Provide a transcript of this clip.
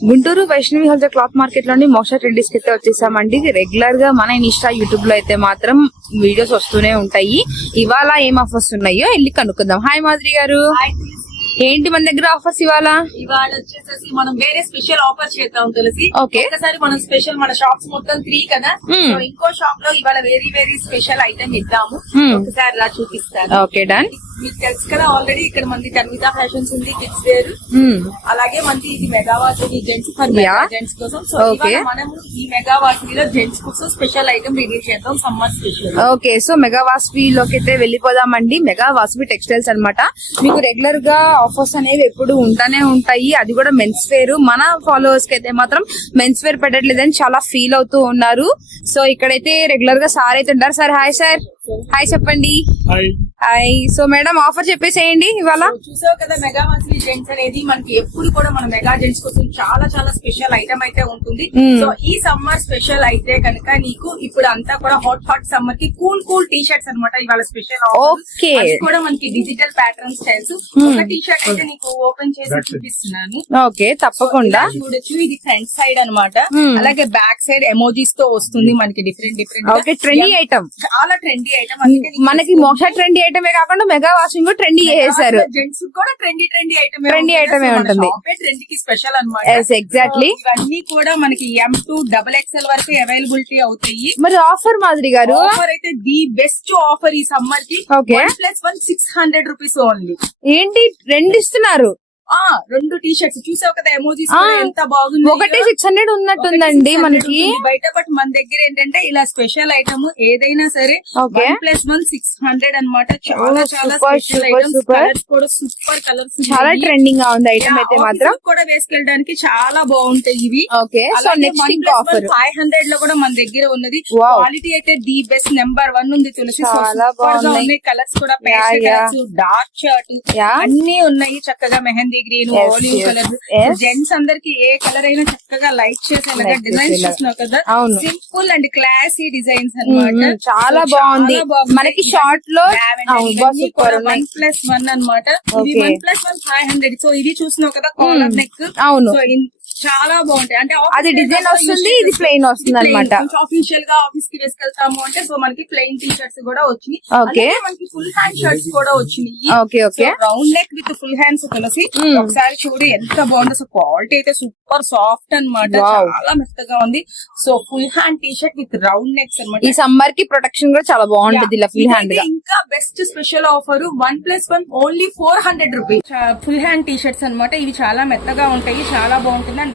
Guntur Vaishnavi wholesale cloth market లోని మోక్ష ట్రెండీస్ కి అయితే వచ్చేసామండి. రెగ్యులర్ గా మన ఇన్స్టా యూట్యూబ్ లో అయితే మాత్రం వీడియోస్ వస్తూనే ఉంటాయి. ఇవాళ ఏం ఆఫర్స్ ఉన్నాయో వెళ్ళి కనుక్కుందాం. హాయ్ మాధురి గారు, ఏంటి మన దగ్గర ఆఫర్స్ ఇవాళ వచ్చేసి మనం వేరే స్పెషల్ ఆఫర్ చేద్దాం తెలిసి. ఓకే, ఒకసారి మనం స్పెషల్ మన షాప్స్ మొత్తం 3 కదా, సో ఇంకో షాప్ లో ఇవాళ వెరీ వెరీ స్పెషల్ ఐటమ్ ఇద్దాము. ఒకసారి లా చూపిస్తాను. Okay done. మీకు తెలుసు కదా ఆల్రెడీ ఇక్కడ మంది కన్వితా ఫ్యాషన్స్ ఉంది, కిడ్స్ వేర్, అలాగే మంది ఇది మెగావాట్ జెంట్స్ ఫర్ జెంట్స్ కోసం. సో ఇవాళ మనం ఈ మెగావాట్ లో జెంట్స్ కోసం స్పెషల్ ఐటమ్ రిలీజ్ చేద్దాం, summer special. Okay, so mega Vasvi లోకి అయితే వెళ్ళిపోదామండి. మెగా వాస్వి టెక్స్టైల్స్ అన్నమాట. మీకు రెగ్యులర్ గా ఆఫర్స్ అనేవి ఎప్పుడు ఉంటానే ఉంటాయి, అది కూడా మెన్స్ వేర్. మన ఫాలోవర్స్ కి అయితే మాత్రం మెన్స్ వేర్ పెట్టట్లేదని చాలా ఫీల్ అవుతూ ఉన్నారు. సో ఇక్కడైతే రెగ్యులర్ గా సార్ అయితే ఉంటారు. Sir hi. సార్ హాయ్ చెప్పండి. హాయ్. సో మేడం ఆఫర్ చెప్పేసేయండి ఇవాళ. చూసావు కదా మెగా వాస్వి జెంట్స్ అనేది మనకి ఎప్పుడు కూడా మన మెగా జెంట్స్ కోసం చాలా చాలా స్పెషల్ ఐటమ్ అయితే ఉంటుంది. సో ఈ సమ్మర్ స్పెషల్ అయితే కనుక నీకు ఇప్పుడు అంతా కూడా హాట్ సమ్మర్ కి కూల్ టీ షర్ట్స్ అనమాట ఇవాళ స్పెషల్. ఓకే, కూడా మనకి డిజిటల్ ప్యాటర్న్ స్టైల్స్. ఒక టీ షర్ట్ అయితే నీకు ఓపెన్ చేసి చూపిస్తున్నాను. ఓకే తప్పకుండా చూడొచ్చు. ఇది ఫ్రంట్ సైడ్ అనమాట, అలాగే బ్యాక్ సైడ్ ఎమోజీస్ తో వస్తుంది మనకి డిఫరెంట్. ఓకే, ట్రెండీ ఐటమ్, చాలా ట్రెండీ ఐటమ్. మనకి మోక్ష ట్రెండీ ఐటమే కాకుండా మెగా వాషింగ్ ట్రెండీ చేశారు. జెంట్స్ కూడా ట్రెండీ ఐటమే ఉంటుంది. ట్రెండీ కి స్పెషల్ అనమాట. ఎగ్జాక్ట్లీ. ఇవన్నీ కూడా మనకి M2 XXL వరకు అవైలబిలిటీ అవుతాయి. మరి ఆఫర్ మాదిరి గారు ఆఫర్ అయితే ది బెస్ట్ ఆఫర్ ఈ సమ్మర్ కి. 1+1 600 రూపీస్ ఓన్లీ. ఏంటి రెండు ఇస్తున్నారు? 2 టీ షర్ట్స్ చూసావు కదా, ఎమోజీస్ ఎంత బాగుంది. ఒకటి 600 ఉన్నట్టుందండి మనకి బయట. బట్ మన దగ్గర ఏంటంటే ఇలా స్పెషల్ ఐటమ్ ఏదైనా సరే 1+1 600 అనమాట. చాలా చాలా స్పెషల్ ఐటమ్స్. కలర్స్ కూడా సూపర్ కలర్స్, చాలా ట్రెండింగ్ గా ఉంది ఐటమ్ అయితే మాత్రం. కూడా వేసుకెళ్ళడానికి చాలా బాగుంటాయి ఇవి. ఓకే, సో నెక్స్ట్ ఇంకో ఆఫర్ 500 లో కూడా మన దగ్గర ఉన్నది. క్వాలిటీ అయితే ది బెస్ట్ నెంబర్ 1 ఉంది తులసి. చాలా బాగున్నాయి కలర్స్ కూడా, డార్క్ షర్ట్ అన్ని ఉన్నాయి. చక్కగా mehndi green, olive colour. Gents అందరికి ఏ కలర్ అయినా చక్కగా లైక్ చేసేలాగా డిజైన్స్ చూస్తున్నావు కదా. సింపుల్ అండ్ క్లాసీ డిజైన్స్ అన్నమాట. చాలా బాగుంది. మనకి షార్ట్ లో 1+1 అన్నమాట. ఇది 1+1 500. సో ఇది చూస్తున్నావు కదా, కాలర్ నెక్. అవును, చాలా బాగుంటాయి. అంటే అది డిజైన్ వస్తుంది, ఇది ప్లెయిన్ వస్తుంది అనమాట. ఆఫీషియల్ గా ఆఫీస్ కి వేసుకెళ్తాము అంటే సో మనకి ప్లెయిన్ టీ షర్ట్స్ కూడా వచ్చినాయి. ఓకే, మనకి ఫుల్ హ్యాండ్ షర్ట్స్ కూడా వచ్చినాయి. Okay, round neck with full hands కలిసి ఒకసారి చూడు ఎంత బాగుందో. సో క్వాలిటీ అయితే సూపర్ సాఫ్ట్ అన్నమాట, చాలా మెత్తగా ఉంది. So full hand T shirt with round next అనమాట. ఈ సమ్మర్ కి ప్రొటెక్షన్ కూడా చాలా బాగుంటుంది ఇలా ఫుల్ హ్యాండ్. ఇంకా best special offer 1+1 only 400 rupees. Full hand T shirts అనమాట. ఇవి చాలా మెత్తగా ఉంటాయి, చాలా బాగుంటుంది.